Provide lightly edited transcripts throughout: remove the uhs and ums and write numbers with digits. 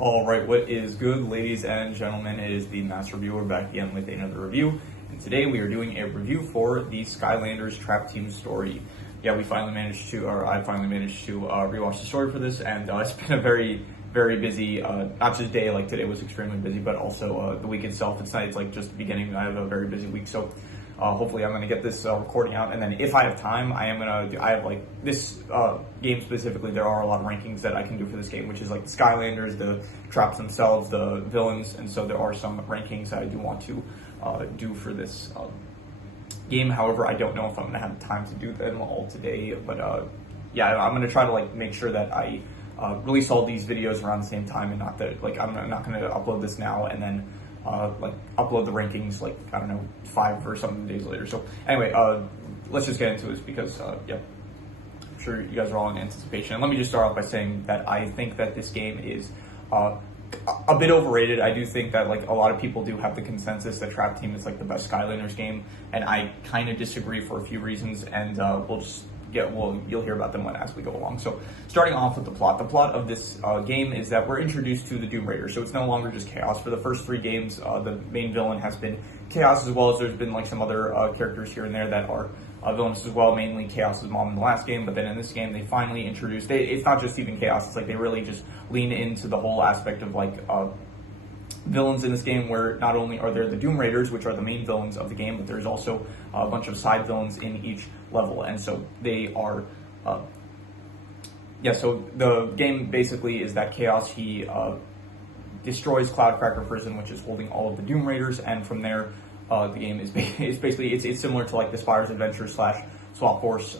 All right, what is good, ladies and gentlemen? It is the Master Reviewer back again with another review. And today we are doing a review for the Skylanders Trap Team story. Yeah, I finally managed to rewatch the story for this, and it's been a very busy, not just day, like today was extremely busy, but also the week itself. It's like just the beginning. I have a very busy week, so hopefully I'm going to get this recording out, and then if I have time, I have like this game specifically, there are a lot of rankings that I can do for this game, which is like the Skylanders, the traps themselves, the villains, and so there are some rankings that I do want to do for this game. However, I don't know if I'm going to have time to do them all today, but yeah, I'm going to try to like make sure that I release all these videos around the same time, and not that like I'm not going to upload this now and then like upload the rankings like, I don't know, 5 or something days later. So anyway, let's just get into this because yeah, I'm sure you guys are all in anticipation. And let me just start off by saying that I think that this game is a bit overrated. I do think that like a lot of people do have the consensus that Trap Team is like the best Skylanders game, and I kind of disagree for a few reasons, and you'll hear about them as we go along. So starting off with the plot of this game is that we're introduced to the Doom Raiders. So it's no longer just Chaos. For the first 3 games, the main villain has been Chaos, as well as there's been like some other characters here and there that are villains as well, mainly Chaos's mom in the last game. But then in this game, they finally introduced, it's not just even Chaos, it's like they really just lean into the whole aspect of like villains in this game, where not only are there the Doom Raiders, which are the main villains of the game, but there's also a bunch of side villains in each level. And so they are so the game basically is that Chaos, he destroys Cloudcracker Prison, which is holding all of the Doom Raiders, and from there the game is basically it's similar to like the Spyro's Adventure / Swap Force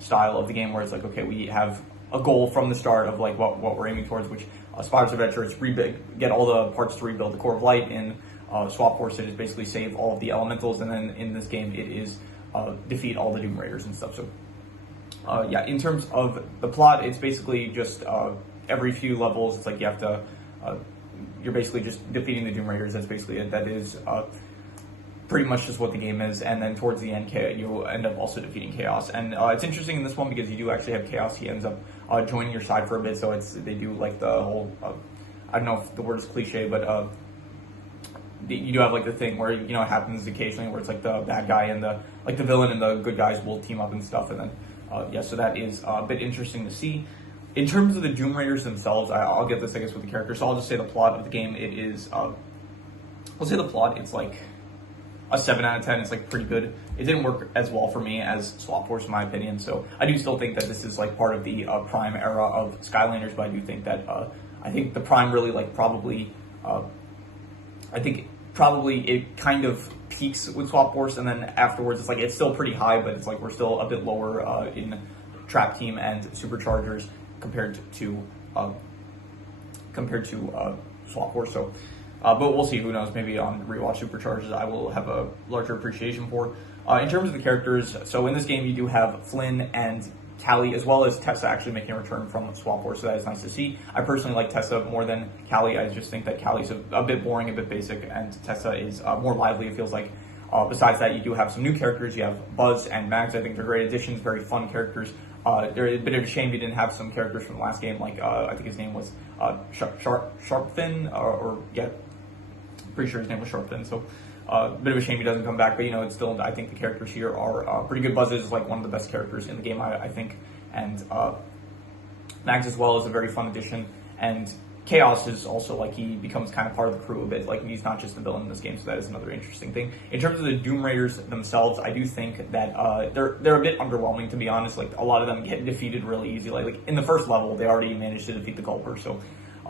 style of the game, where it's like, okay, we have a goal from the start of like what we're aiming towards, which Spyro's Adventure is get all the parts to rebuild the Core of Light. In Swap Force, it is basically save all of the elementals, and then in this game it is defeat all the Doom Raiders and stuff. So yeah, in terms of the plot, it's basically just every few levels, it's like you have to you're basically just defeating the Doom Raiders. That's basically it. That is pretty much just what the game is, and then towards the end, you end up also defeating Chaos. And it's interesting in this one because you do actually have Chaos. He ends up joining your side for a bit, so they do like the whole, I don't know if the word is cliche, but you do have like the thing where, you know, it happens occasionally where it's like the bad guy and the villain and the good guys will team up and stuff, and then yeah, so that is a bit interesting to see. In terms of the Doom Raiders themselves, I'll get this, I guess, with the characters, so I'll just say the plot of the game, it is, I'll say the plot, it's like a 7 out of 10. It's like pretty good. It didn't work as well for me as Swap Force, in my opinion, so I do still think that this is like part of the Prime era of Skylanders, but I do think that I think the Prime really like probably it kind of peaks with Swap Force, and then afterwards it's like it's still pretty high, but it's like we're still a bit lower in Trap Team and Superchargers compared to Swap Force. So but we'll see, who knows, maybe on rewatch Superchargers I will have a larger appreciation for. In terms of the characters, so in this game you do have Flynn and Callie, as well as Tessa actually making a return from Swap Force, so that is nice to see. I personally like Tessa more than Callie. I just think that Callie's a bit boring, a bit basic, and Tessa is more lively, it feels like. Besides that, you do have some new characters. You have Buzz and Mags. I think they're great additions, very fun characters. They're a bit of a shame you didn't have some characters from the last game, like I think his name was Sharpfin, or yeah, pretty sure his name was Sharpfin, so a bit of a shame he doesn't come back, but you know, it's still, I think the characters here are pretty good. Buzz is like one of the best characters in the game, I think, and Mags as well is a very fun addition, and Chaos is also like, he becomes kind of part of the crew a bit, like he's not just the villain in this game, so that is another interesting thing. In terms of the Doom Raiders themselves, I do think that they're a bit underwhelming, to be honest. Like a lot of them get defeated really easy, like in the first level they already managed to defeat the Gulper, so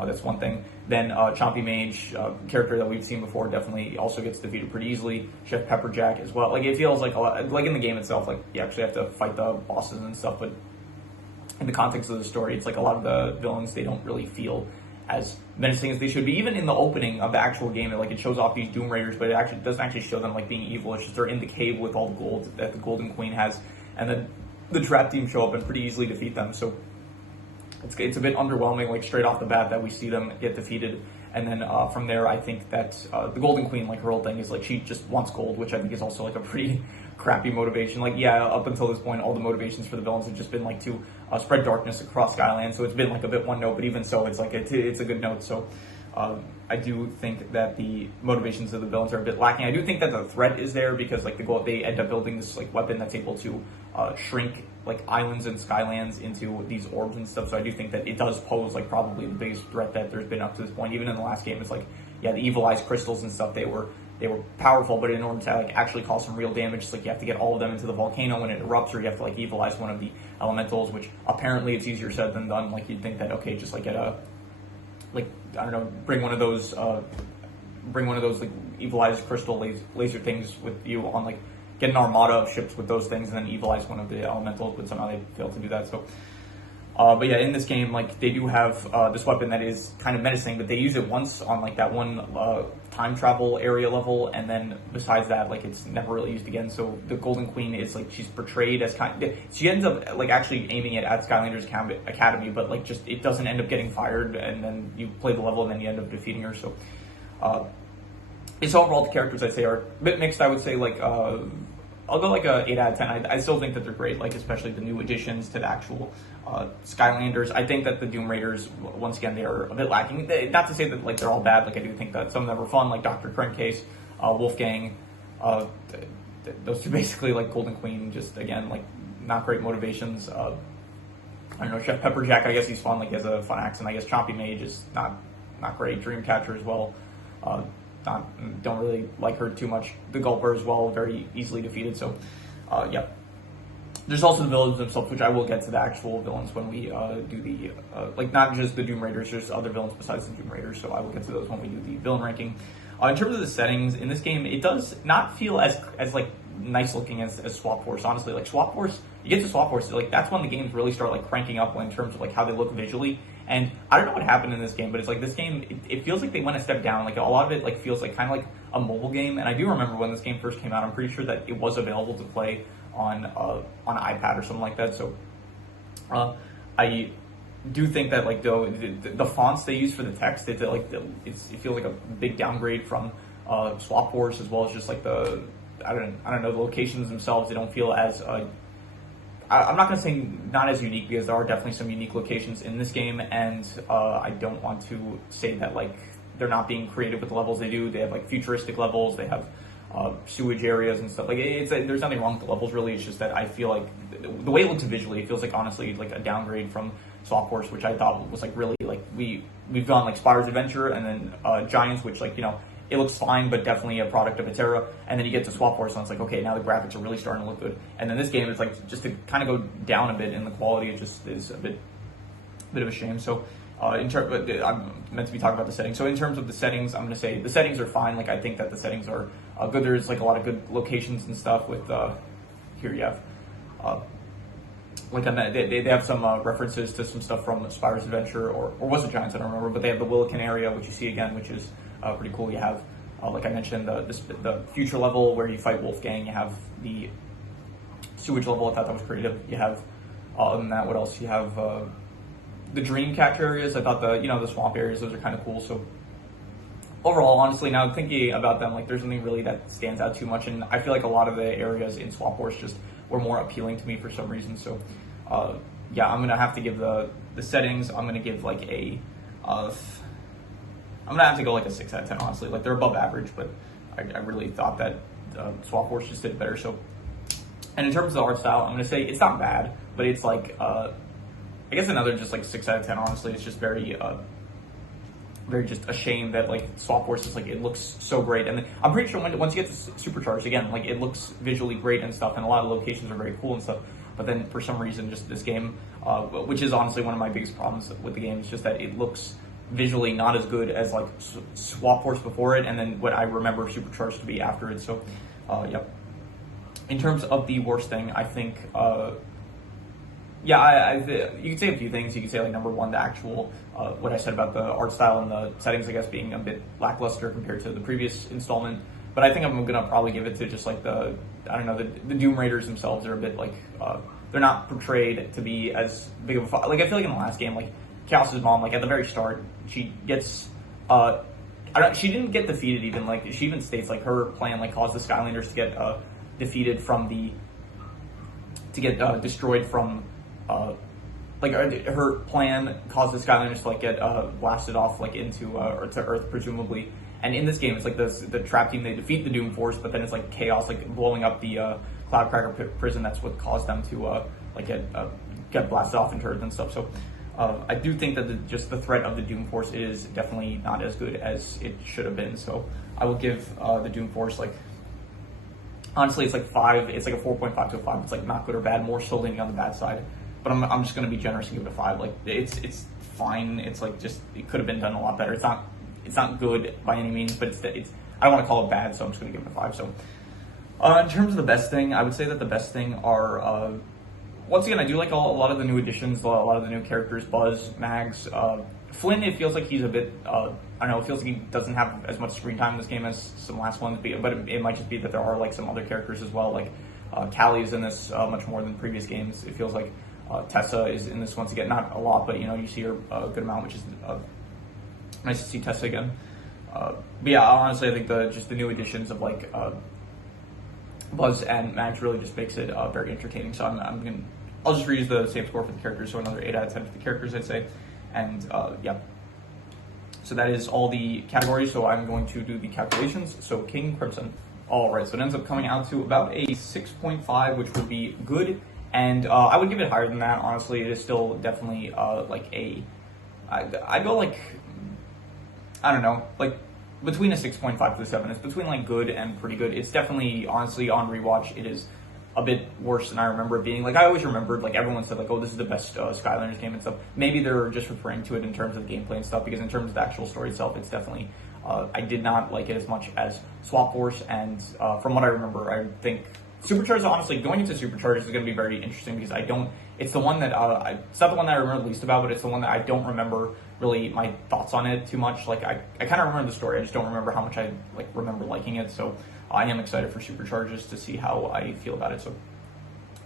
that's one thing. Then Chompy Mage, character that we've seen before, definitely also gets defeated pretty easily. Chef Pepperjack as well. Like it feels like a lot, like in the game itself, like you actually have to fight the bosses and stuff, but in the context of the story, it's like a lot of the villains, they don't really feel as menacing as they should be. Even in the opening of the actual game, it shows off these Doom Raiders, but it doesn't actually show them like being evil. It's just they're in the cave with all the gold that the Golden Queen has, and then the Trap Team show up and pretty easily defeat them. So it's a bit underwhelming, like straight off the bat, that we see them get defeated. And then from there, I think that the Golden Queen, like her whole thing is like she just wants gold, which I think is also like a pretty crappy motivation. Like, yeah, up until this point, all the motivations for the villains have just been like to spread darkness across Skyland. So it's been like a bit one note, but even so, it's like it's a good note. So I do think that the motivations of the villains are a bit lacking. I do think that the threat is there because like they end up building this like weapon that's able to shrink like islands and skylands into these orbs and stuff. So I do think that it does pose like probably the biggest threat that there's been up to this point. Even in the last game, it's like, yeah, the evil eyes crystals and stuff, they were powerful, but in order to like actually cause some real damage, it's like you have to get all of them into the volcano when it erupts, or you have to like evil eyes one of the elementals, which apparently it's easier said than done. Like you'd think that, okay, just like get a, like, I don't know, bring one of those like evil eyes crystal laser things with you on, like get an armada of ships with those things and then evil eyes one of the elementals, but somehow they failed to do that. So but yeah, in this game, like they do have this weapon that is kind of menacing, but they use it once on like that one time travel area level, and then besides that, like it's never really used again. So the Golden Queen is like, she's portrayed as she ends up like actually aiming it at Skylanders Academy, but like just it doesn't end up getting fired, and then you play the level and then you end up defeating her. So it's overall the characters I'd say are a bit mixed. I would say like I'll go like a 8 out of 10. I still think that they're great, like especially the new additions to the actual Skylanders. I think that the Doom Raiders, once again, they are a bit lacking. Not to say that like they're all bad. Like I do think that some of them were fun, like Dr. Crankcase, Wolfgang. Those two basically like Golden Queen, just again like not great motivations. I don't know, Chef Pepperjack, I guess he's fun, like he has a fun accent. I guess Chompy Mage is not great. Dreamcatcher as well. Don't really like her too much. The Gulper as well, very easily defeated. So, yeah. There's also the villains themselves, which I will get to the actual villains when we do the like not just the Doom Raiders. There's other villains besides the Doom Raiders, so I will get to those when we do the villain ranking. In terms of the settings in this game, it does not feel as like nice looking as Swap Force. Honestly, like Swap Force, you get to Swap Force, like that's when the games really start like cranking up in terms of like how they look visually. And I don't know what happened in this game, but it's like this game, it feels like they went a step down. Like a lot of it like feels like kind of like a mobile game. And I do remember when this game first came out, I'm pretty sure that it was available to play on iPad or something like that. So I do think that like the fonts they use for the text, it feels like a big downgrade from Swap Force, as well as just like the I don't know, the locations themselves. They don't feel as I'm not going to say not as unique, because there are definitely some unique locations in this game, and I don't want to say that like they're not being creative with the levels they do. They have like futuristic levels, they have sewage areas and stuff. Like there's nothing wrong with the levels really. It's just that I feel like the way it looks visually, it feels like honestly like a downgrade from Swap Force, which I thought was like really like we've gone like Spyro's Adventure and then Giants, which like, you know, it looks fine, but definitely a product of its era. And then you get to Swap Force, and it's like, okay, now the graphics are really starting to look good. And then this game is like, just to kind of go down a bit in the quality, it just is a bit of a shame. So I'm meant to be talking about the settings. So in terms of the settings, I'm going to say the settings are fine. Like I think that the settings are good. There's like a lot of good locations and stuff with, here you have, like they have some references to some stuff from Spyro's Adventure, or was it Giants? I don't remember, but they have the Willikin area, which you see again, which is pretty cool. You have, like I mentioned, the future level where you fight Wolfgang. You have the sewage level. I thought that was creative. You have, other than that, what else? You have the Dreamcatcher areas. I thought the swamp areas, those are kind of cool. So overall, honestly, now thinking about them, like there's nothing really that stands out too much, and I feel like a lot of the areas in Swap Force just were more appealing to me for some reason. So yeah, I'm gonna have to give the settings. I'm gonna give like I'm gonna have to go like a 6 out of 10, honestly. Like they're above average, but I really thought that Swap Force just did better. So, and in terms of the art style, I'm gonna say it's not bad, but it's like I guess another just like 6 out of 10. Honestly, it's just very just a shame that like Swap Force is like, it looks so great, and then I'm pretty sure once you get to Supercharged again, like it looks visually great and stuff, and a lot of locations are very cool and stuff. But then for some reason, just this game, which is honestly one of my biggest problems with the game, is just that it looks visually not as good as like Swap Force before it, and then what I remember Supercharged to be after it. So, yep. In terms of the worst thing, I think, yeah, you could say a few things. You could say like number one, the actual what I said about the art style and the settings, I guess, being a bit lackluster compared to the previous installment. But I think I'm gonna probably give it to just like the Doom Raiders themselves are a bit like they're not portrayed to be as big of a like. I feel like in the last game, like Chaos's mom, like at the very start, she gets she didn't get defeated even. Like she even states like her plan like caused the Skylanders to get defeated from destroyed from like her plan caused the Skylanders to like get blasted off like into or to Earth presumably. And in this game, it's like the trap team, they defeat the Doom Force, but then it's like Chaos like blowing up the Cloudcracker prison. That's what caused them to like get blasted off into Earth and stuff. So I do think that just the threat of the Doom Force is definitely not as good as it should have been. So I will give the Doom Force like, honestly, it's like 5. It's like a 4.5 to a 5. It's like not good or bad, more so leaning on the bad side. But I'm just gonna be generous and give it a 5. Like it's fine. It's like just it could have been done a lot better. It's not good by any means, but it's I don't want to call it bad, so I'm just gonna give it a 5. So in terms of the best thing, I would say that the best thing are once again, I do like a lot of the new additions, a lot of the new characters, Buzz, Mags, Flynn. It feels like he's a bit I don't know. It feels like he doesn't have as much screen time in this game as some last ones, but it might just be that there are like some other characters as well. Like Callie is in this much more than previous games. It feels like Tessa is in this once again, not a lot, but you see her a good amount, which is nice to see Tessa again. But yeah, honestly, I think just the new additions of like Buzz and Max really just makes it very entertaining. So I'll just reuse the same score for the characters, so another 8 out of 10 for the characters, I'd say. And yeah, so that is all the categories. So I'm going to do the calculations. So King Crimson. All right, so it ends up coming out to about a 6.5, which would be good. And I would give it higher than that. Honestly, it is still definitely like I'd go like, I don't know, like between a 6.5 to a 7. It's between like good and pretty good. It's definitely, honestly, on rewatch, it is a bit worse than I remember it being. Like I always remembered, like everyone said, like, oh, this is the best Skylanders game and stuff. Maybe they're just referring to it in terms of gameplay and stuff, because in terms of the actual story itself, it's definitely, I did not like it as much as Swap Force. And from what I remember, I think Supercharged, honestly, going into Supercharged is going to be very interesting, because it's the one that, it's not the one that I remember least about, but it's the one that I don't remember really my thoughts on it too much. Like I kind of remember the story, I just don't remember how much I like remember liking it. So I am excited for Supercharged to see how I feel about it. So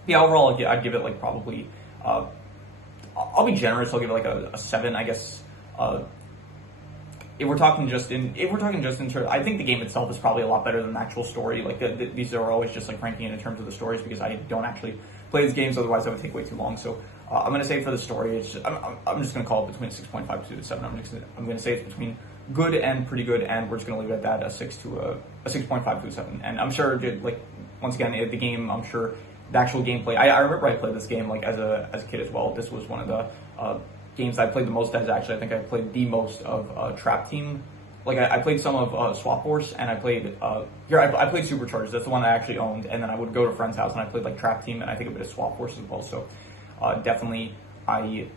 yeah, overall, I'd give it like probably, I'll be generous, I'll give it like a 7, I guess. If we're talking just in terms, I think the game itself is probably a lot better than the actual story. Like these are always just like ranking it in terms of the stories, because I don't actually play these games, otherwise that would take way too long. So I'm gonna say for the story, I'm just gonna call it between 6.5 to 7. I'm gonna say it's between good and pretty good, and we're just gonna leave it at that, a 6.5 to a 7. And I'm sure, like once again, the game, I'm sure the actual gameplay. I remember I played this game like as a kid as well. This was one of the games I played the most as. Actually, I think I played the most of Trap Team. Like I played some of Swap Force, and I played I played Supercharged. That's the one I actually owned. And then I would go to a friend's house and I played like Trap Team, and I think a bit of Swap Force as well. So definitely I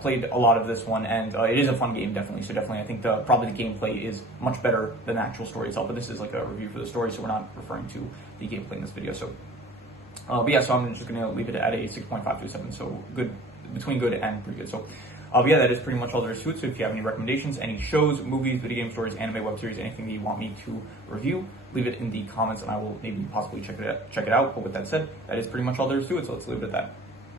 played a lot of this one, and it is a fun game, definitely. So definitely I think probably the gameplay is much better than the actual story itself. But this is like a review for the story, so we're not referring to the gameplay in this video. So but yeah, so I'm just gonna leave it at a 6.5 to a 7. So good, between good and pretty good. So but yeah, that is pretty much all there is to it. So if you have any recommendations, any shows, movies, video game stories, anime, web series, anything that you want me to review, leave it in the comments, and I will maybe possibly check it out. But with that said, that is pretty much all there is to it. So let's leave it at that.